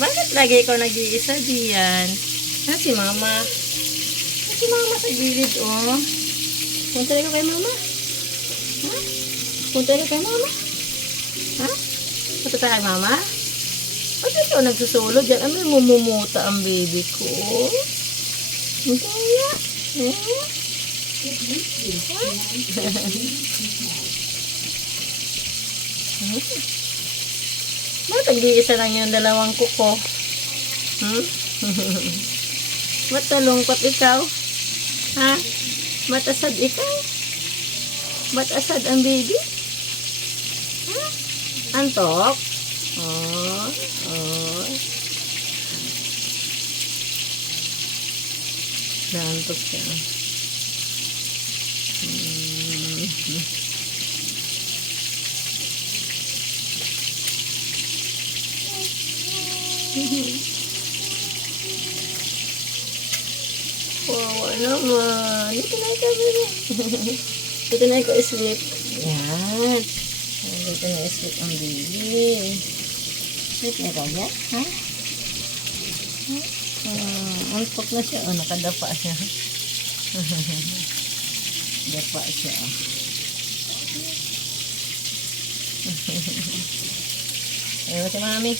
Bakit lagi ikaw nag-iisa diyan? Ha, si mama. Ha, si mama sa gilid, oh. Punta rin ka kay mama. Ha? Punta rin kay mama. Ha? Punta tayo kay mama? Ba't ikaw nagsusulod dyan? Ano yung mumumuta ang baby ko? Hindi kaya. Ba't nag-iisa lang yung dalawang kuko? Ba't nalungkot ikaw? Ha? Ba't asad ikaw? Ba't asad ang baby? Ha? Antok? Oh, oh. Naantok siya. Wow, naman. Dito na ikaw, baby. Dito na ikaw sleep. Yan. Dito na sleep ang baby. Sleep na ikaw yan, ha? Antok na siya. Oh, nakadapa siya. Dapa siya. Ayaw si mami.